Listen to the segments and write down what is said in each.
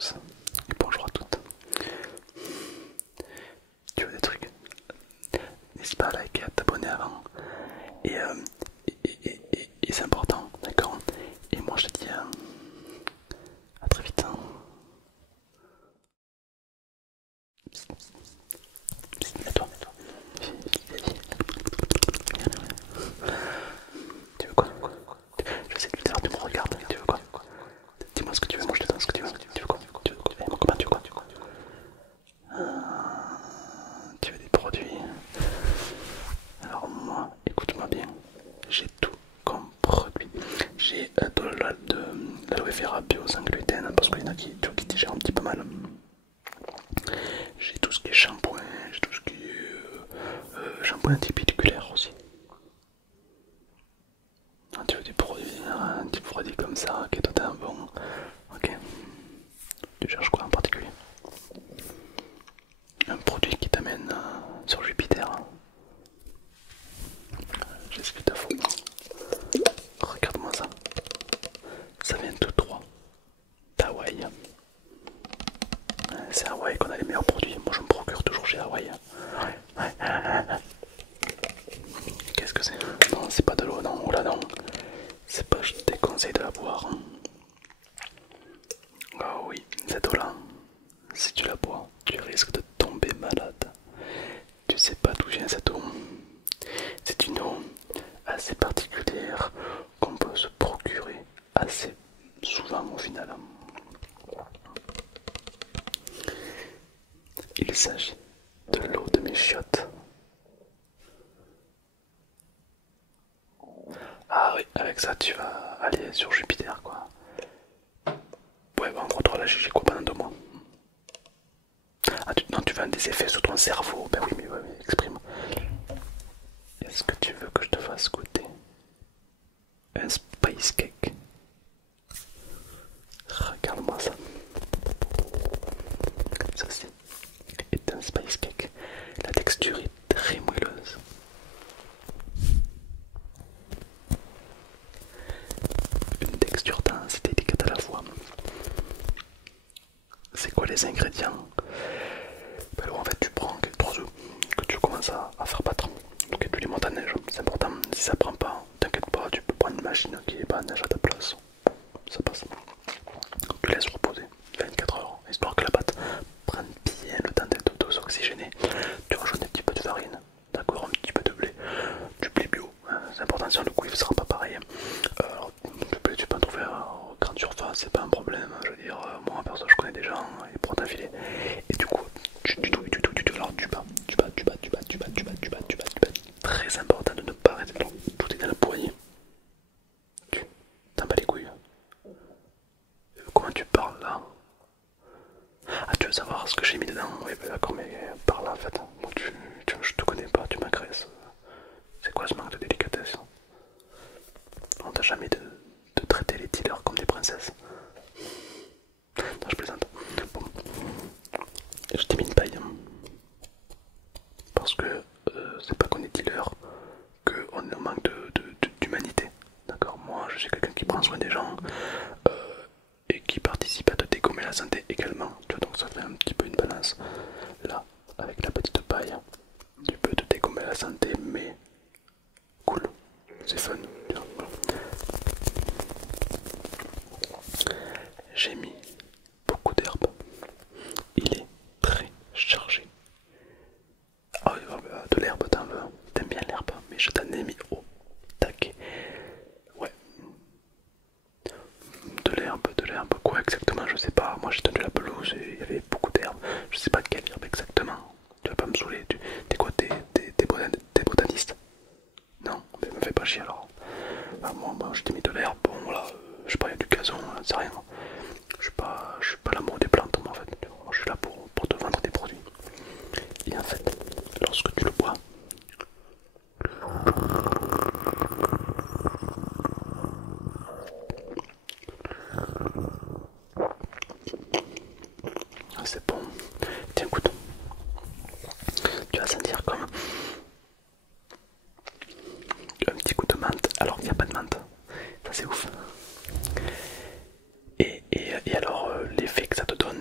tous et bonjour à toutes. Tu veux des trucs? N'hésite pas à liker, à t'abonner avant. Et, et c'est important, d'accord? Et moi je te dis à très vite. Hein. Mets-toi, mets-toi. Tu veux quoi? Je sais que tout à l'heure tu me regardes, tu veux quoi? Dis-moi ce que tu veux, moi je te donne ce que tu veux. Tu veux quoi? Tu veux quoi? Eh, mon copain, tu veux quoi? Tu veux des produits? Alors moi, écoute-moi bien, j'ai tout comme produit. J'ai de l'aloe vera bio sans gluten parce qu'il y en a qui digèrent un petit peu mal. J'ai tout ce qui est shampoing, j'ai tout ce qui est shampoing antipédiculaire aussi. Ah, tu veux des produits, un petit produit comme ça, ok, toi t'es un bon. Ok. Tu cherches quoi en particulier? Un produit qui t'amène sur Jupiter. J'ai ce qu'il te faut. Regarde-moi ça. Ça vient tout droit d'Hawaï. C'est à Hawaï qu'on a les meilleurs produits. Moi je me procure toujours chez Hawaï. Ouais. Qu'est-ce que c'est? Non, c'est pas de l'eau, non. Oh là non. C'est pas, je te déconseille de la boire. Oh oui, cette eau-là, si tu la bois, tu risques de tomber malade. Tu sais pas d'où vient cette eau. C'est une eau assez particulière qu'on peut se procurer assez souvent au final. Il s'agit de l'eau de mes chiottes. Ah oui, avec ça tu vas aller sur Jupiter quoi. Ouais, bah en gros toi là j'ai quoi pendant 2 mois. Ah non, tu veux des effets sur ton cerveau. Ben oui, mais ouais, exprime. Est-ce que tu veux que je te fasse goûter un spice cake? Regarde-moi ça. Ceci est un spice cake. La texture est très moelleuse. Une texture dense et délicate à la fois. C'est quoi les ingrédients? Ben alors, en fait tu prends 3 œufs que tu commences à faire battre. Ok, tu les montes à neige, c'est important. Si ça prend pas, t'inquiète pas, tu peux prendre une machine qui est pas à neige à ta place. Ça passe. Tu laisses reposer 24 heures, histoire que la pâte prenne bien le temps d'être oxygénée. Tu rajoutes un petit peu de farine, d'accord, un petit peu de blé, du blé bio, hein, c'est important, sinon le cuivre sera pas pareil. Le blé tu peux en trouver à grande surface, c'est pas un problème, je veux dire, moi perso je connais des gens, ils pourront t'infiler. Et du coup, alors tu bats. Très important de ne pas arrêter, alors tout est dans la poignée. Tu t'en bats les couilles. Comment tu parles là? Ah, tu veux savoir ce que j'ai mis dedans? Oui, bah, d'accord, mais par là en fait. Moi, je te connais pas, tu m'agresses. C'est quoi ce manque de délicatesse? On t'a jamais de traiter les dealers comme des princesses. Non, je plaisante. Bon, je t'ai mis une paille. Parce que c'est pas qu'on est dealer, qu'on est en manque d'humanité. D'accord? Moi, je suis quelqu'un qui prend soin des gens. Et qui participe à te dégommer la santé également. Tu vois, donc ça fait un petit peu une balance. Là, avec la petite paille, tu peux te dégommer la santé, mais cool, c'est fun. J'ai mis beaucoup d'herbes. Il est très chargé. Ah oui, de l'herbe, t'aimes bien l'herbe, mais je t'en ai mis au taquet. Ouais, de l'herbe, quoi exactement, je sais pas. Moi j'ai tendu la pelouse et il y avait beaucoup d'herbe. Je sais pas quelle herbe exactement. Tu vas pas me saouler. T'es quoi, t'es botaniste? Non, mais me fais pas chier alors. Bah, moi je t'ai mis de l'herbe, bon voilà, je sais pas, il y a du gazon, c'est rien. Je suis pas l'amour des plantes, moi en fait. Moi, je suis là pour te vendre des produits. Et en fait, lorsque tu le bois, c'est bon. Tiens, écoute, tu vas sentir comme un petit coup de menthe alors qu'il n'y a pas de menthe. Ça c'est ouf. Et alors l'effet que ça te donne,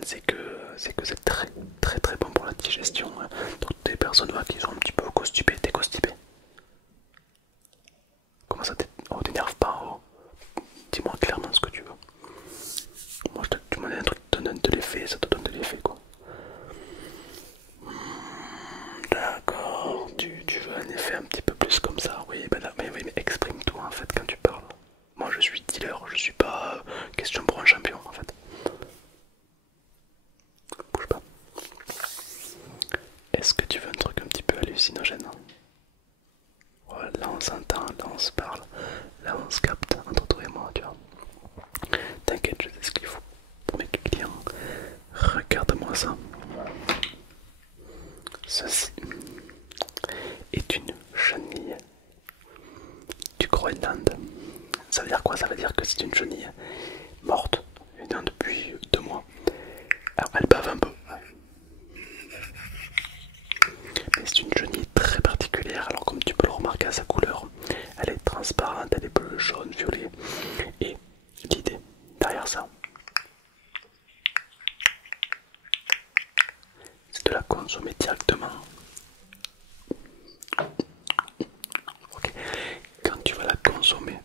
ça, c'est de la consommer directement. Ok. Quand tu vas la consommer,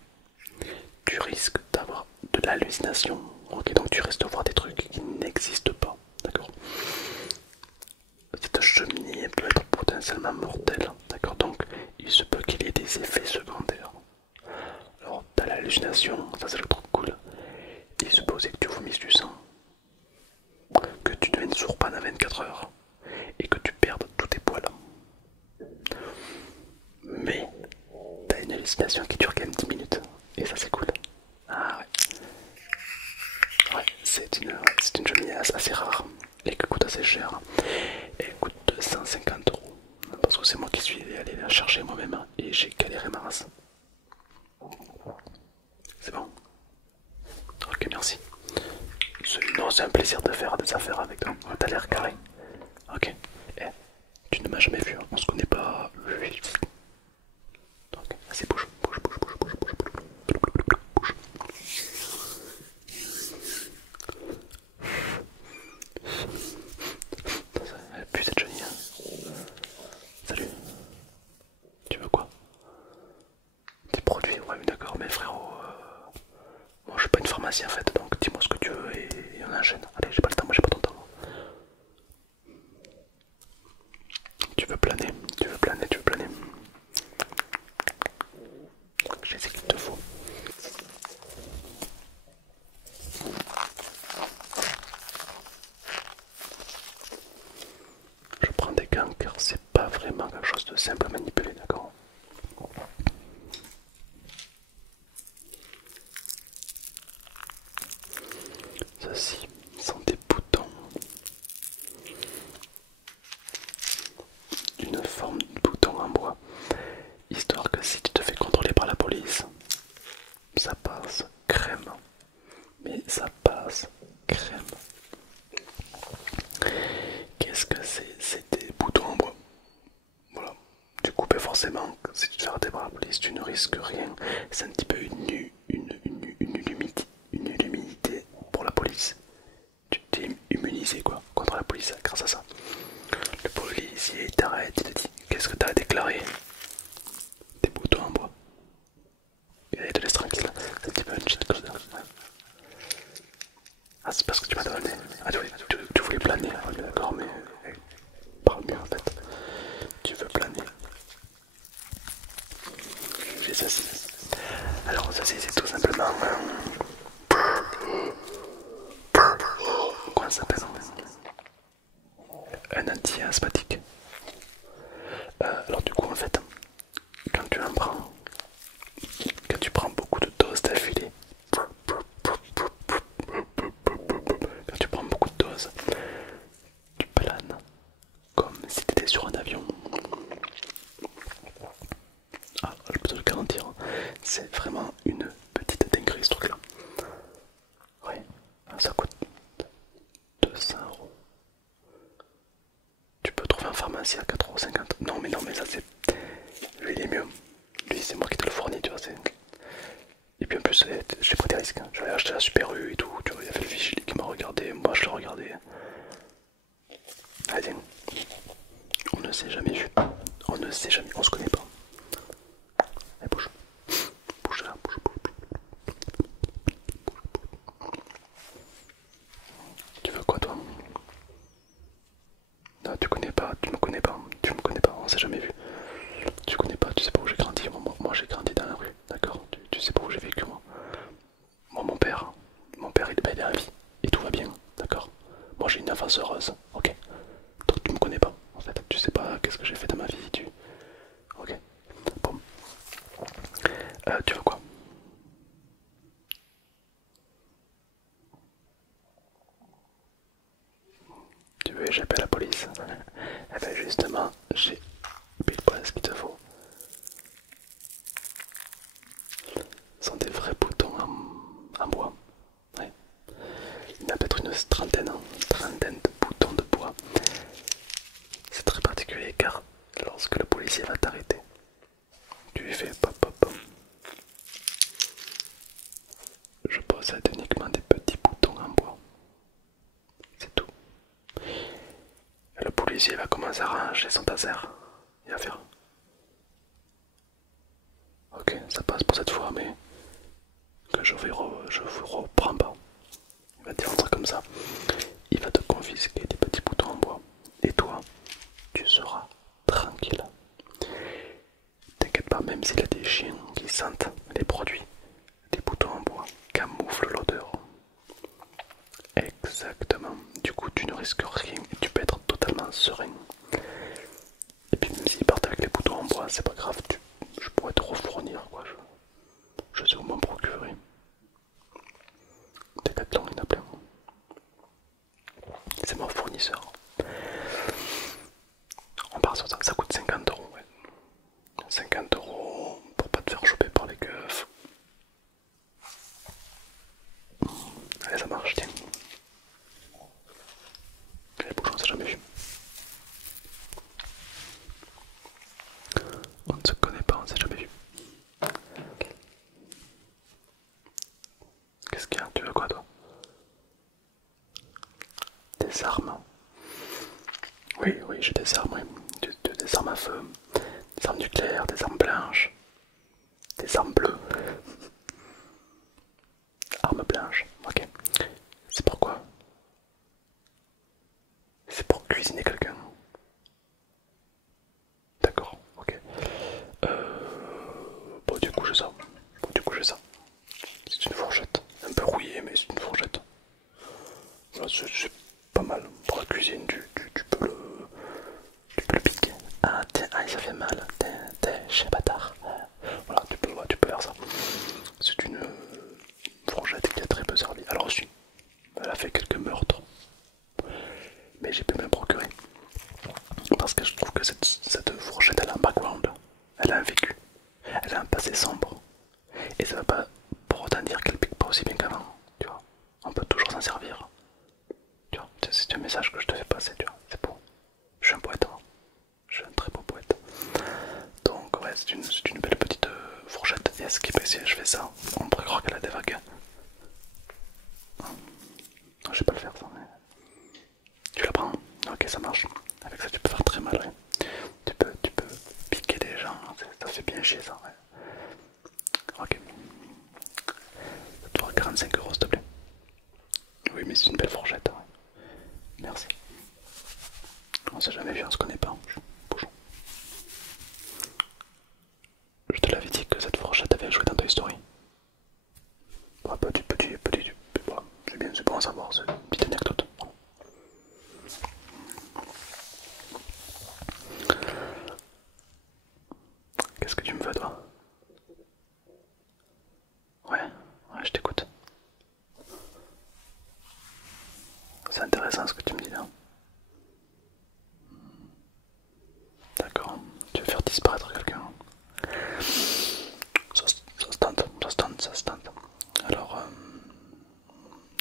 tu risques d'avoir de l'hallucination. Ok, donc tu risques de voir des trucs qui n'existent pas. D'accord. Cette cheminée peut être potentiellement mortelle. D'accord, donc il se peut qu'il y ait des effets secondaires. Alors, t'as l'hallucination, ça c'est le truc cool. Il se peut aussi que tu vomisses du sang, que tu deviennes sourd pendant 24 heures et que tu perdes tous tes poils. Mais t'as une hallucination qui dure quand même 10 minutes et ça c'est cool. Ah ouais, ouais, c'est une cheminée assez rare et qui coûte assez cher. Elle coûte 250 € parce que c'est moi qui suis allé la chercher moi-même et j'ai galéré ma race. C'est bon? Ok, merci. Non, c'est un plaisir de faire des affaires avec toi. T'as l'air carré. Ok. Eh, tu ne m'as jamais vu, hein. On se connaît pas. Donc, vas-y, bouge, bouge, bouge, bouge, bouge, bouge, bouge, bouge. Elle pue cette chenille. Salut. Tu veux quoi? Des produits? Ouais, mais d'accord, mais frérot. Moi, je suis pas une pharmacie en fait, donc dis-moi ce que tu veux et on enchaîne. Allez, j'ai pas le temps, moi j'ai pas ton temps. Tu veux planer, tu veux planer, tu veux planer. J'ai ce qu'il te faut. Je prends des gants car c'est pas vraiment quelque chose de simple à manipuler, d'accord? Ceci sont des boutons, une forme de bouton en bois, histoire que si tu te fais contrôler par la police, ça passe crème. Mais ça passe crème. Qu'est-ce que c'est? C'est des boutons en bois. Voilà. Du coup, ben forcément, si tu te fais arrêter par la police, tu ne risques rien. C'est un petit peu une humilité pour la police. Tu t'es immunisé quoi contre la police grâce à ça. Le policier t'arrête, il te dit qu'est-ce que t'as à déclarer? Des boutons en bois. Et là, il te laisse tranquille. C'est un petit peu un cheat code. Ah, c'est parce que tu m'as demandé. Ah, tu voulais planer. Oui, d'accord, mais parle mieux en fait. Tu veux planer. J'ai ceci. Alors, ceci, c'est tout simplement. Comment ça s'appelle? Un anti-asthmatique. Alors, du coup, en fait, quand tu en prends, quand tu prends beaucoup de doses d'affilée, quand tu prends beaucoup de doses, tu planes comme si tu étais sur un avion. Ah, je peux te le garantir, c'est vraiment une petite dinguerie ce truc là. Oui, ça coûte 200 €. Tu peux trouver en pharmacie à 4,50 €. Non mais ça c'est... Lui il est mieux. Lui c'est moi qui te le fournis, tu vois. Et puis en plus j'ai pris des risques. J'avais acheté la Super U et tout, tu vois, il y avait le vigile qui m'a regardé, moi je le regardais. Allez, on ne s'est jamais vu. On ne sait jamais, on se connaît pas. Allez, bouge. Bouge là, bouge, bouge, bouge. Tu veux quoi toi? Non, tu connais pas, tu me connais pas, tu me connais pas, on s'est jamais vu. Tu connais pas, tu sais pas où j'ai grandi. Moi j'ai grandi dans la rue, d'accord? Tu sais pas où j'ai vécu moi. Moi mon père il est à la vie et tout va bien, d'accord? Moi j'ai une enfance heureuse, ok? Donc tu me connais pas, en fait, tu sais pas qu'est-ce que j'ai fait dans ma vie, Ok? Bon. Tu veux quoi? Tu veux échapper à la police? Eh ben justement, j'ai pile poil ce qu'il te faut. Ce sont des vrais boutons en bois. Ouais. Il y en a peut-être une trentaine de boutons de bois. C'est très particulier car lorsque le policier va t'arrêter, tu lui fais pop pop pop. Je possède uniquement des petits policier va commencer à ranger son taser. Il va faire. Ok, ça passe pour cette fois, mais que je vous reprends pas. Il va te dire un truc comme ça. Il va te confisquer des petits boutons en bois. Et toi, tu seras tranquille. T'inquiète pas, même s'il y a des chiens qui sentent les produits, des boutons en bois camouflent l'odeur. Exactement. Du coup, tu ne risques rien et tu peux être totalement serein. Et puis, même s'ils partent avec les boutons en bois, c'est pas grave. Je pourrais te refournir, quoi. Je sais où m'en procurer. Decathlon, il y en a plein. C'est mon fournisseur. On part sur ça. Ça coûte 50€. Ouais. 50€ pour pas te faire choper par les keufs. Allez, ça marche, tiens. Les bouchons, on s'est jamais vu. On ne se connaît pas, on s'est jamais vu. Qu'est-ce qu'il y a? Tu veux quoi, toi? Des armes. Oui, oui, j'ai des armes, oui. Des armes à feu, des armes nucléaires, des armes blanches, des armes bleues. Armes blanches, ok. C'est pourquoi? C'est pour cuisiner quelqu'un. D'accord, ok. Bon, du coup, j'ai ça. C'est une fourchette. Un peu rouillée, mais c'est une fourchette. Voilà, c'est pas mal. Pour la cuisine, tu peux le piquer. Ah, tiens, ah, ça fait mal. T'es chez bâtard. Voilà, tu peux faire ça. C'est une fourchette qui a très peu servi. Alors, aussi, elle a fait quelques meurtres. Mais j'ai pu me la procurer. Parce que je trouve que cette fourchette, elle a un background. Elle a un vécu. Elle a un passé sombre. Et ça va pas pour autant dire qu'elle pique pas aussi bien qu'avant. Tu vois, on peut toujours s'en servir. Tu vois, c'est un message que je te fais passer, tu vois, c'est beau. Je suis un poète, hein. Je suis un très beau poète. Donc ouais, c'est une belle petite fourchette. Et à ce qui peut si je fais ça, on pourrait croire qu'elle a des vagues. Non, je vais pas le faire ça, mais... Tu la prends? Ok, ça marche. Avec ça tu peux faire très mal, ouais. Tu peux piquer des gens, ça fait bien chier ça, ouais. Ok. Ça te fera 45€ s'il te plaît. Oui, mais c'est une belle fourchette, ouais. Merci. On s'est jamais vu, on se connaît pas. Bougeons. Je te l'avais dit que cette fourchette avait joué dans Toy Story. Bah, bah, c'est bien, c'est bon à savoir, c'est une petite anecdote. Qu'est-ce que tu me veux, toi? Ouais, je t'écoute. C'est intéressant ce que tu me dis là. D'accord, tu veux faire disparaître quelqu'un. Ça se tente. Alors,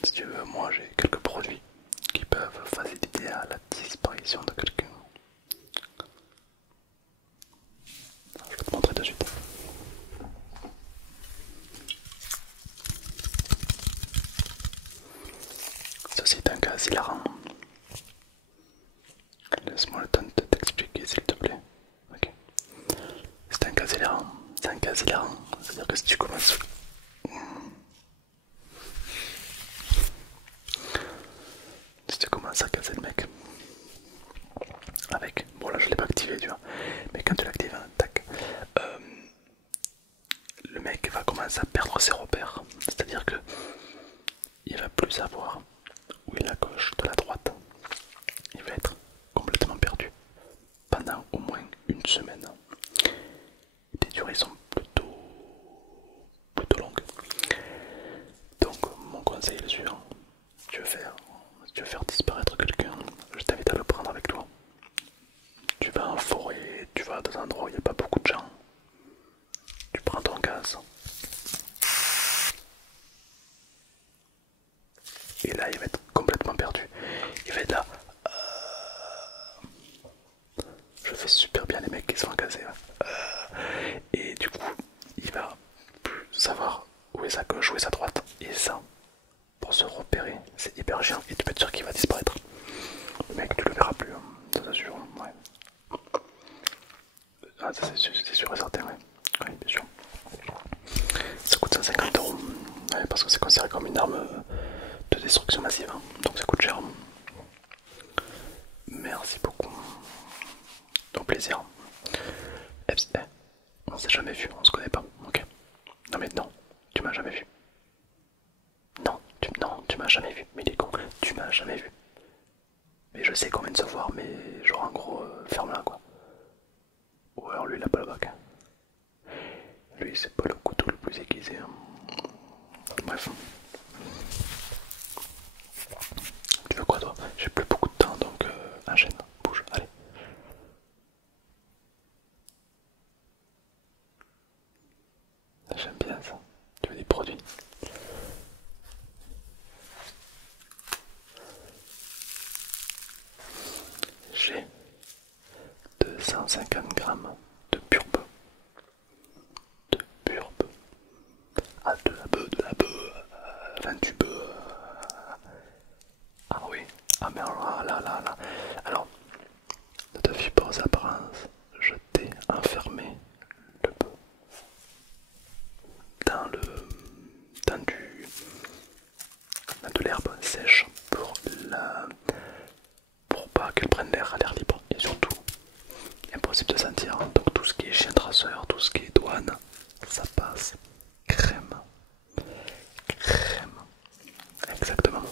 si tu veux, moi j'ai quelques produits qui peuvent faciliter la disparition de quelqu'un. Je vais te montrer de suite. Ceci est un cas hilarant. Laisse-moi le temps de t'expliquer s'il te plaît. Ok. C'est un cas hilarant. C'est un cas hilarant. C'est-à-dire que si tu commences... Si tu commences à casser le mec avec... Bon là je l'ai pas activé tu vois. Mais quand tu l'actives, tac. Le mec va commencer à perdre ses repères. C'est-à-dire que il va plus savoir où est la gauche de la droite. Il va être complètement perdu pendant au moins une semaine. Les durées sont plutôt longues. Donc mon conseil est le suivant. Si tu veux faire disparaître quelqu'un, je t'invite à le prendre avec toi. Tu vas en forêt, tu vas dans un endroit où il n'y a pas beaucoup de gens. Tu prends ton gaz. Et là, il va être complètement perdu. Il va être là. Je fais super bien les mecs qui sont engazés. Et du coup, il va plus savoir où est sa gauche, où est sa droite. Et ça, pour se repérer, c'est hyper chiant. Et tu peux te dire qu'il va disparaître. Le mec, tu le verras plus, hein, ça c'est sûr. ça c'est sûr et certain, ouais. Oui, bien sûr. Ça coûte 150 €. Ouais, parce que c'est considéré comme une arme de destruction massive, hein. Donc ça coûte cher. Merci beaucoup. Au plaisir. On s'est jamais vu, on se connaît pas, ok. Non mais non, tu m'as jamais vu. Non, tu m'as jamais vu. Mais il est con, tu m'as jamais vu. Mais je sais qu'on vient de se voir, mais genre en gros, ferme-la quoi. Ou alors lui il a pas le bac. Lui c'est pas le couteau le plus aiguisé, hein. Bref. Tu veux quoi toi? J'ai plus beaucoup de temps donc enchaîne, bouge, allez. J'aime bien ça. Tu veux des produits? J'ai 250 grammes de purbe. De purbe. Ah, de la bœuf, enfin du bœuf. Ah oui, ah mais alors là. Alors, ne te fie pas aux apparences, je t'ai enfermé le bœuf dans de l'herbe sèche pour pas qu'elle prenne l'air à l'air libre. Et surtout, impossible de sentir, hein. Donc tout ce qui est chien traceur, tout ce qui est douane, ça passe crème. Crème. Exactement.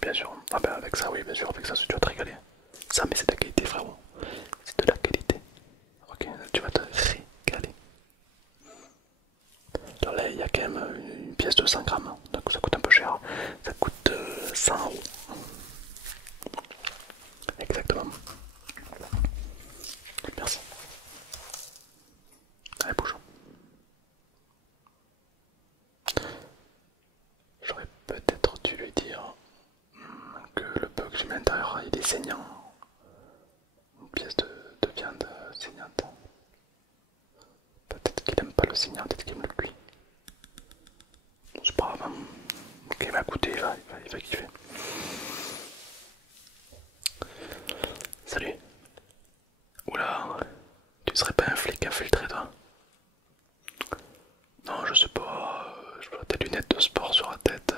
Bien sûr. Ah ben avec ça, oui, bien sûr, avec ça, tu vas te régaler. Ça, mais c'est de la qualité, frérot. C'est de la qualité. Ok, tu vas te régaler. Alors là, il y a quand même une pièce de 100 grammes, donc ça coûte un peu cher. Ça coûte 100 €. Exactement. Merci. Allez, bouge. J'aurais peut-être dû lui dire que le peu que j'ai mis à l'intérieur, il est saignant. Une pièce de viande saignante. Peut-être qu'il aime pas le saignant, peut-être qu'il me le cuit. C'est pas grave, hein. Ok, il va goûter, il va kiffer. Salut. Oula, tu serais pas un flic infiltré toi? Non, je sais pas, je vois tes lunettes de sport sur la tête.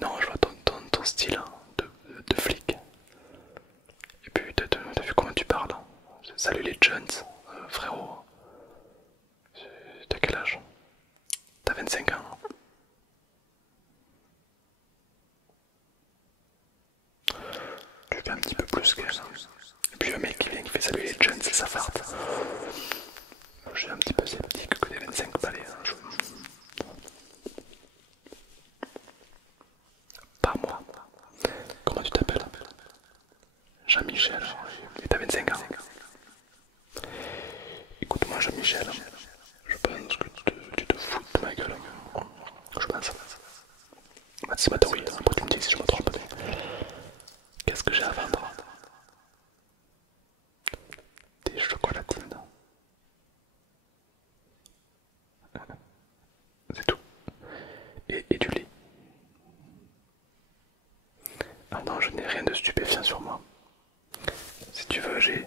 Non, je vois ton style, hein, de flic. Et puis t'as vu comment tu parles? Salut les jeunes, frérot. T'as quel âge? T'as 25 ans. Tu fais un petit peu plus que ça. Et puis le mec qui vient qui fait salut les jeunes, c'est sa farte. Je suis un petit peu sceptique que des 25 balais, hein. Pas moi. Comment tu t'appelles? Jean-Michel. Et t'as 25 ans. Écoute-moi Jean-Michel, je pense que tu te fous de ma gueule. Je pense. C'est ma théorie, après tu me dis si je me trompe. Qu'est-ce que j'ai à vendre? Des chocolatines. C'est tout. Et du lait. Ah non, je n'ai rien de stupéfiant sur moi. Si tu veux, j'ai